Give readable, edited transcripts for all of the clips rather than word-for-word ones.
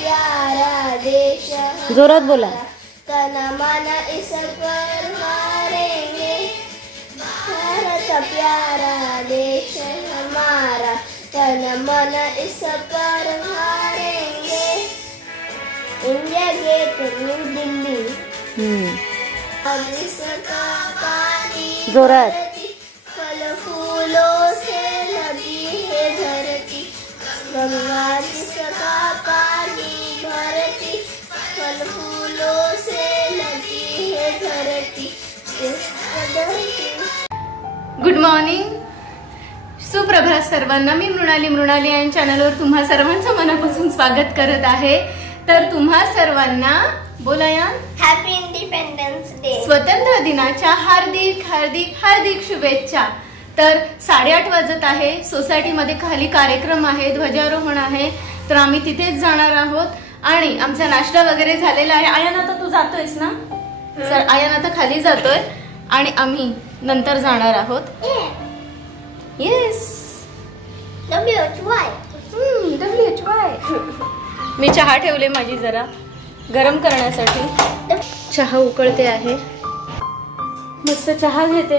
प्यारा देश जोरात बोला। तन मन इस पर हारेंगे, भारत प्यारा देश हमारा, तन मन इस पर हारेंगे। India Gate New Delhi. अब इसका पानी जोरात। फल फूलों से लगी है धरती, गंगा जिसका पानी भरती, फल फूलों से लगी है धरती। गुड मॉर्निंग, सुप्रभात सर्वांना। मी मृणाली या चॅनलवर तुम्हा सर्वांचं मनापासून स्वागत करत आहे। तर तुम्हा सर्वांना बोला या हॅपी इंडिपेंडन्स डे, स्वतंत्र दिनाच्या हार्दिक हार्दिक हार्दिक शुभेच्छा। तर 8:30 वाजत आहे। सोसायटीमध्ये खाली कार्यक्रम आहे, ध्वजारोहण आहे, तर आम्ही तिथेच जाणार आहोत आणि आमचा नाश्ता वगैरे झालेला आहे। आयन आता तू जातोयस ना? सर आयन आता खाली जातोय आणि आम्ही नंतर जाणार आहोत। Yes, WHY। मी चहा ठेवले माझी जरा गरम करण्यासाठी। चहा उकळते आहे, मस्त चहा घेते।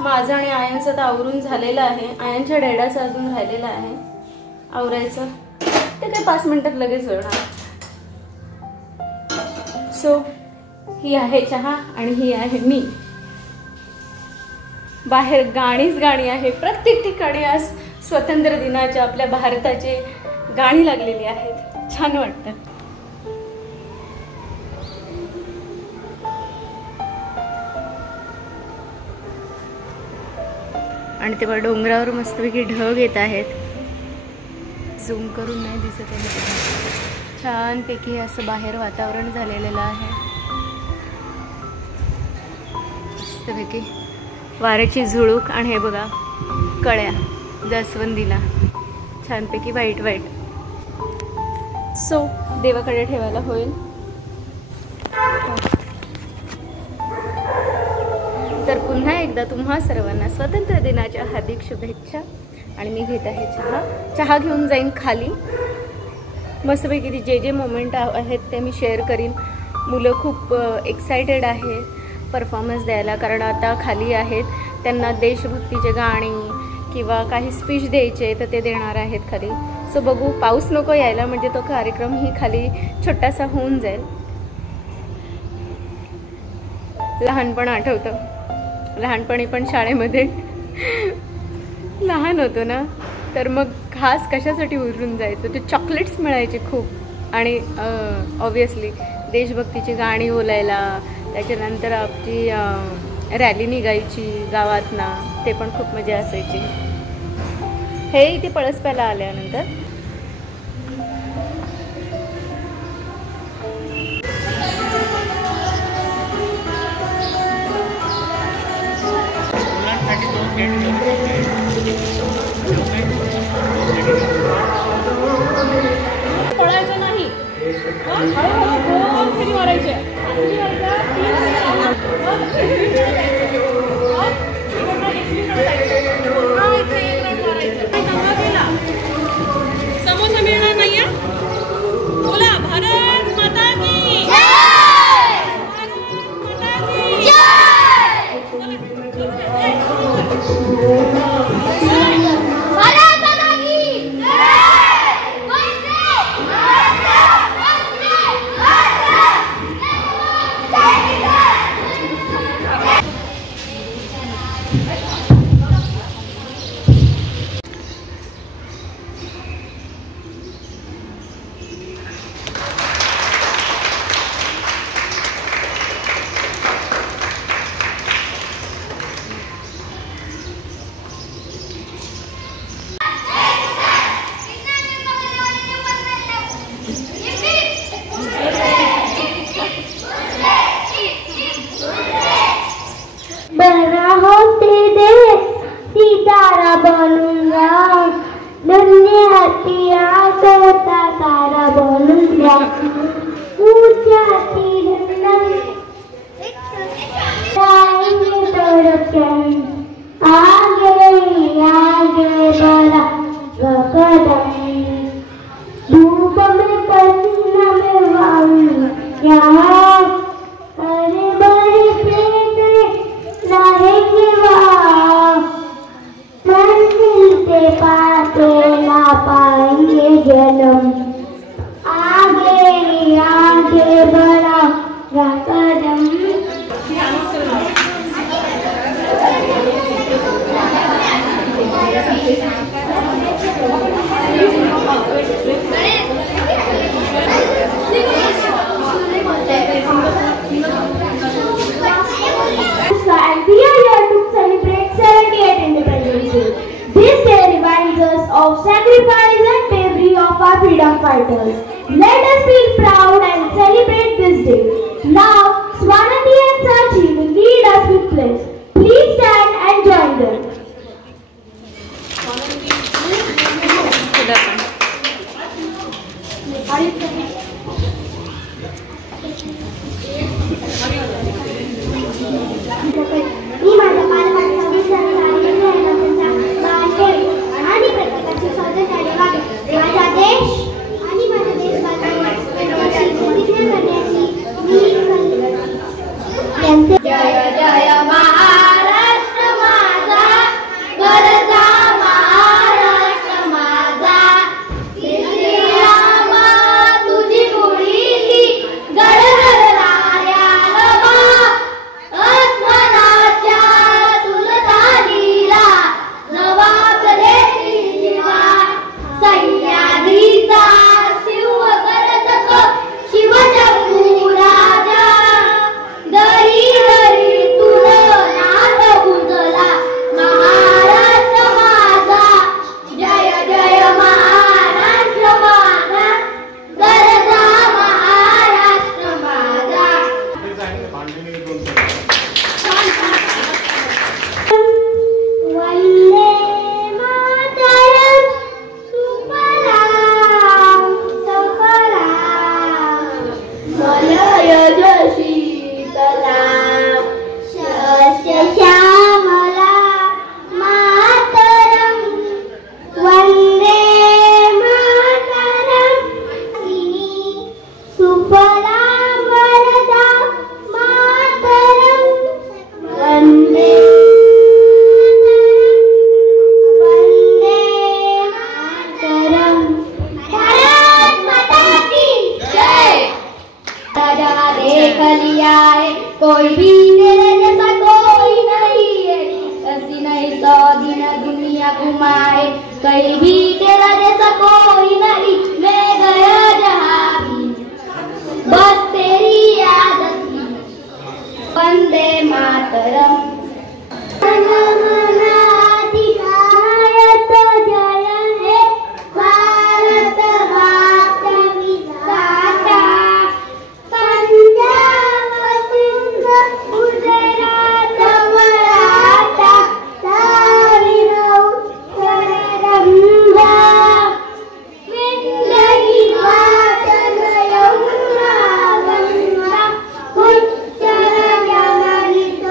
माझं आणि आयनचं तर आवरून झालेलं आहे, आयनच्या डेडाचं अजून राहिलेलं आहे आवरायचं, ते काय 5 मिनिटात लगेच होणार। सो ही आहे चहा आणि ही आहे मी। बाहेर गाणीच गाणी आहे, प्रत्येक ठिकाणी आज स्वतंत्र दिनाच्या आपल्या भारताचे गाणी लागलेली आहेत, छान वाटतं। आणि तेव्हा डोंगरावर मस्तपैकी ढग येत आहेत, झूम करून नाही दिसत आहे, छानपैकी असं बाहेर वातावरण झालेलं आहे, मस्तपैकी वाऱ्याची झुळूक। आणि हे बघा कळ्या जास्वंदीला छानपैकी व्हाईट व्हाईट। सो देवाकडे ठेवायला होईल। तर पुन्हा एकदा तुम्हा सर्वांना स्वातंत्र्य दिनाच्या हार्दिक शुभेच्छा। आणि मी घेत आहे चहा घेऊन जाईन खाली, मस्तपैकी जे मोमेंट आहेत ते मी शेअर करीन। मुलं खूप एक्सायटेड आहे परफॉर्मन्स द्यायला, कारण आता खाली आहेत, त्यांना देशभक्तीचे गाणी किंवा काही स्पीच द्यायचे तर ते देणार आहेत खाली। सो बघू, पाऊस नको यायला, म्हणजे तो कार्यक्रमही खाली छोटासा होऊन जाईल। लहानपण आठवतं, लहानपणी पण शाळेमध्ये लहान होतो ना, तर मग खास कशासाठी उरून जायचं, ते चॉकलेट्स मिळायचे खूप, आणि ऑब्वियसली देशभक्तीची गाणी बोलायला, त्याच्यानंतर आपली रॅली निघायची गावातना, ते पण खूप मजा असायची। हे इथे पळसप्याला आल्यानंतर पळायचं नाही, फेरी मारायचे। समोसा मिळणार नाहीये, बोला भारत माता की जय, भारत माता की जय, भारत माता की जय। कदम, आगे आगे बढ़ा Kadam. And we are here to celebrate 78th Independence Day. This day reminds us of sacrifice and bravery of our freedom fighters. Let us feel proud and celebrate this day. Now, Swanati and Sachi will lead us with pledge. Please stand and join them. मी माझ्या बालपणाचा विसरला आणि प्रत्येकाची स्वातंत्र्याने वागणे माझा देश आणि माझ्या देशबांधवांची प्रतिज्ञा करण्याची मी जय जय महाराष्ट्र माझा गरजा महाराष्ट्र माझा श्रीरामा तुझी मुळी गडगडणाऱ्या अस्मनाच्या तुलतानीला जबाबदारी जीवा सह्याद्रीचा शिव करतक शिवशंभू राजा दरी दरी तुल नाद गुंजला महाराष्ट्र माझा जय जय महाराष्ट्र माझा गरजा महाराष्ट्र माझा वंदे मातरम सुफलाम सफलाम मलयज शीतला शस्य श्यामला मातरम वंदे मातरम सुफलाम वरदा मातरम वंदे वंदे मातरम भारत माता की जय। राजा देख लिया है कोई भी तेरे जैसा कोई नहीं है, ऐसी नहीं 100 दिन दुनिया घुमाए कहीं भी तेरा जैसा कोई नहीं। मैं गया जहाँ भी बस तेरी याद थी। वंदे मातरम। अधिकायत जय हे भारत भाग्य विधाता पंजाब सिंध गुजरात मराठा तामिळ उत्तर गंगा विंध्य हिमाचल यमुना गंगा उच्चर यमनित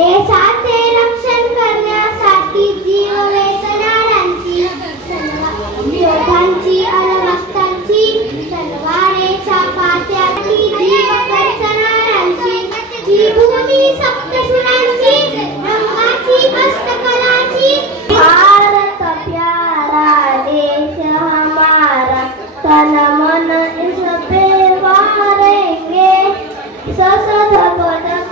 देशाचे रक्षण करण्यासाठी जीव वेचणाऱ्यांची योद्धांची अनवस्तांची तलवारेच्या पात्याची जीव वेचणाऱ्यांची ही भूमी सप्तसुरांची रंगाची हस्तकलाची भारत प्यारा देश हमारा तन मन इस पे वारेंगे ससध पदक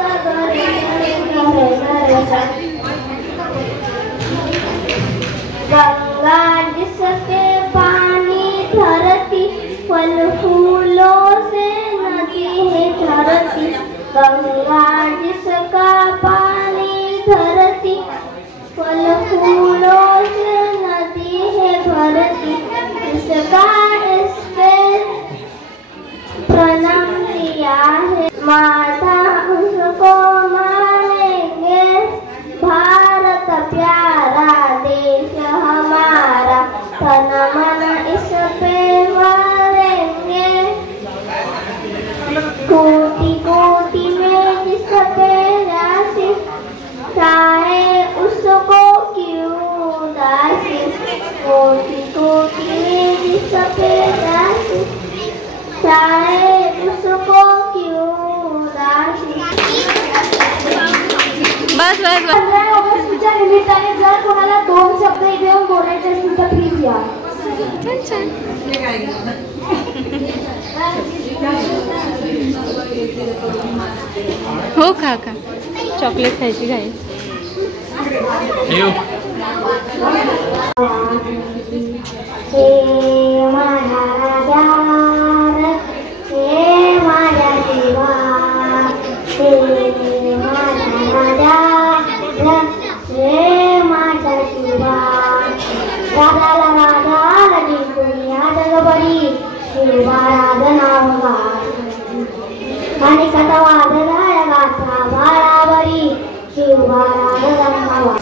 गंगा जिसके पानी धरती फल फूलों से नदी है धरती गंगा जिसका पानी धरती फल फूलों से नदी है भरती जिसका इसके प्रणाम लिया है माता उसको मानेंगे भारत प्यारा देश हमारा तन मन इस पे मरेंगे कोटि कोटि में जिस पे राशि चाहे उसको क्यों दासी कोटि कोटि में जिस पे राशि चाहे उसको क्यों दासी बस बस बस. ऑगस्टच्या निमित्ताने जर कोणाला 2 शब्द इथे येऊन बोलायचे असतील तर प्लीज या. छान छान. हो का चॉकलेट खायची घाई. हे माझा राजा हे माझ्या देवा हे माझा राजा हे माझ्या शिवा राजाला राजा दुनिया जगभरी शिवा राजनावा आणि कथा वादळा गाथा बाळावरी शिवा राजनावा.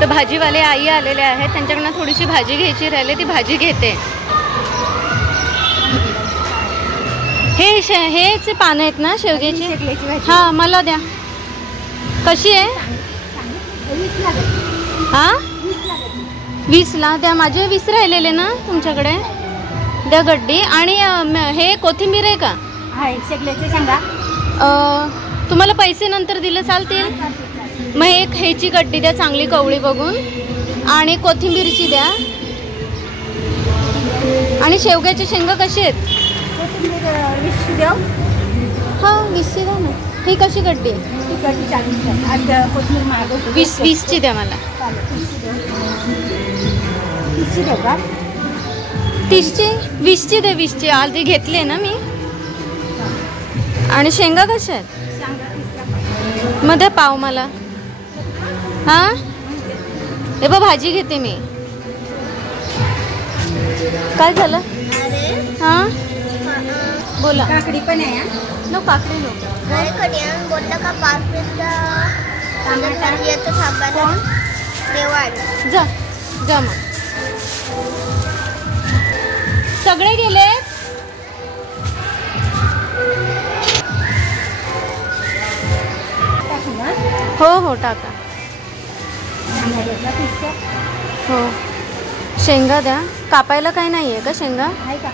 तर भाजीवाले आई आलेले आहेत, त्यांच्याकडनं थोडीशी भाजी घ्यायची राहिली, ती भाजी घेते. हेच पानं आहेत ना शेवग्याची? हा मला द्या. कशी आहे? हा 20ला द्या. माझे 20 राहिलेले ना तुमच्याकडे, द्या गड्डी. आणि हे कोथिंबीर आहे का? शेगल्याचे सांगा. तुम्हाला पैसे नंतर दिले चालतील? मग एक ह्याची गड्डी द्या चांगली कवळी बघून, आणि कोथिंबीरची द्या. आणि शेवग्याच्या शेंगा कशी आहेत? कोथिंबीर 20 द्या. हा 20 द्या ना. ही कशी गड्डी आहे? 40 द्या. कोथिंबीर महाग 20ची द्या मला. 30ची द्या का? 30ची? 20ची दे. 20ची आधी घेतली ना मी. आणि शेंगा कशा आहेत? मध्ये पाव मला. हा हे बघ भाजी घेते मी. काय झालं? हा बोला. काकडी पण आहे नो काकडी नो. बोललं का 5 मिनिटं येतो थांबायला. जा जा मग. सगळे गेले? हो हो टाका. झाले का पिशव्या? हो. शेंगा द्या. कापायला काही नाही आहे का शेंगा? आहे का?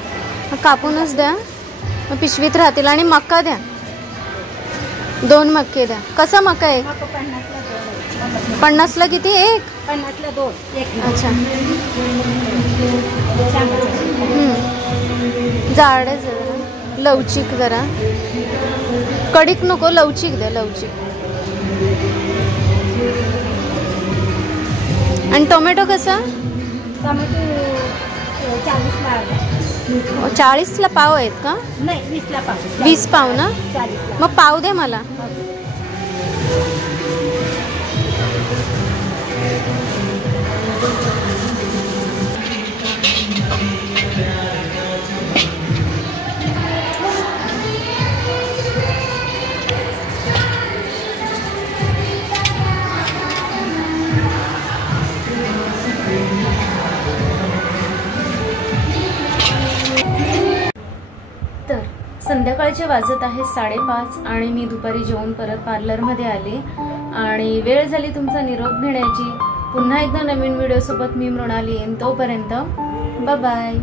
मग कापूनच द्या. मग पिशवीत राहतील. आणि मका द्या. 2 मक्के द्या. कसा मका आहे? मग 50ला 2. 50ला किती? 1? 50ला 2. एक अच्छा. चांगलं. जाड आहे जरा. लवचिक जरा. कडीक नको, लवचिक द्या. लवचिक. आणि टोमॅटो कसा? टोमॅटो 40ला अर्धा. 40ला पाव आहेत का? नाही 20ला पाव. 20 पाव ना? 40ला. मग पाव द्या मला. तर संध्याकाळचे वाजत आहे 5:30 आणि मी दुपारी जेवून परत पार्लरमध्ये आले आणि वेळ झाली तुमचा निरोप घेण्याची. पुन्हा एकदा नवीन व्हिडिओ सोबत मी मृणाली येईन. तोपर्यंत बाय बाय.